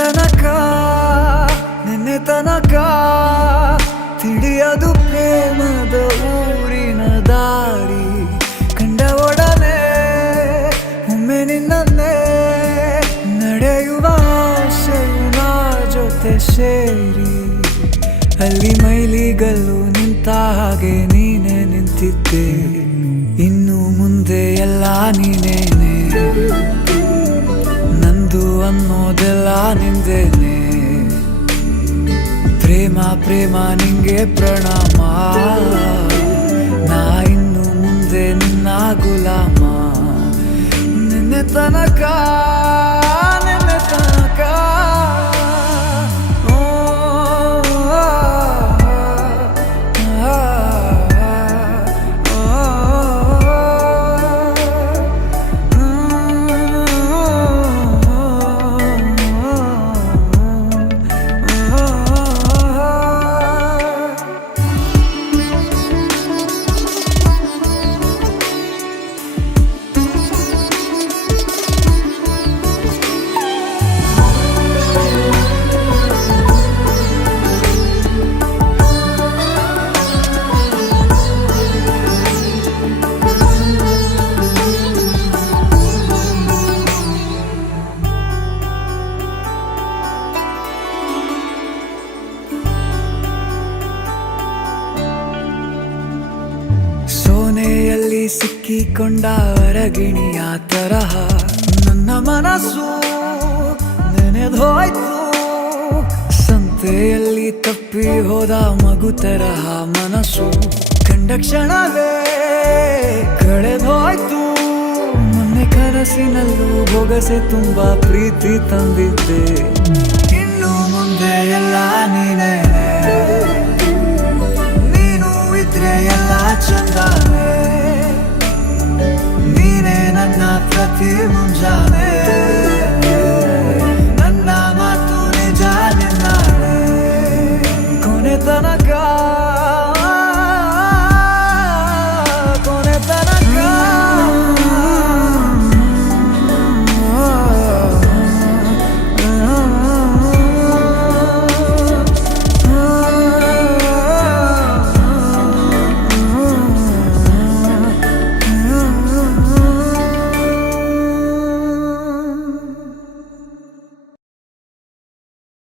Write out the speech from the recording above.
ತನಕ ನಿನ್ನೆ ತನಕ ತಿಳಿಯದು ಪ್ರೇಮದ ಊರಿನ ದಾರಿ ಕಂಡ ಒಡನೆ ಒಮ್ಮೆ ನಿನ್ನೇ ನಡೆಯುವ ಆಸೆಯು ನಾ ಜೊತೆ ಸೇರಿ ಅಲ್ಲಿ ಮೈಲಿಗಲ್ಲು ನಿಂತ ಹಾಗೆ ನೀನೆ ನಿಂತಿದ್ದೆ ಇನ್ನು ಮುಂದೆ ಎಲ್ಲ ನೀನೇನೆ ನಂದು ಅನ್ನೋದೆಲ್ಲ ನಿಂದೇನೆ ಪ್ರೇಮ ಪ್ರೇಮ ನಿಂಗೆ ಪ್ರಣಾಮ ನಾ ಇನ್ನು ಮುಂದೆ ನಿನ್ನ ಗುಲಾಮ ನಿನ್ನೆ ತನಕ ನಿನ್ನೆ ತನಕ ಸೋನೆಯಲ್ಲಿ ಸಿಕ್ಕಿಕೊಂಡ ಅರಗಿಣಿಯ ತರಹ ನನ್ನ ಮನಸ್ಸು ನೆನೆದೋಯ್ತು ಸಂತೆಯಲ್ಲಿ ತಪ್ಪಿ ಹೋದ ಮಗು ತರಹ ಮನಸ್ಸು ಕಂಡ ಕ್ಷಣವೇ ಕಳೆದೋಯ್ತು ಮೊನ್ನೆ ಕನಸಿನಲ್ಲೂ ಬೊಗಸೆ ತುಂಬಾ ಪ್ರೀತಿ ತಂದಿದ್ದೆ ಇನ್ನು ಮುಂದೆ ಎಲ್ಲ ನೀನೇ ಎಲ್ಲ ಚಂದಾನೆ ನೀನೇ ನನ್ನ ಪ್ರತಿ ಮುಂಜಾನೆ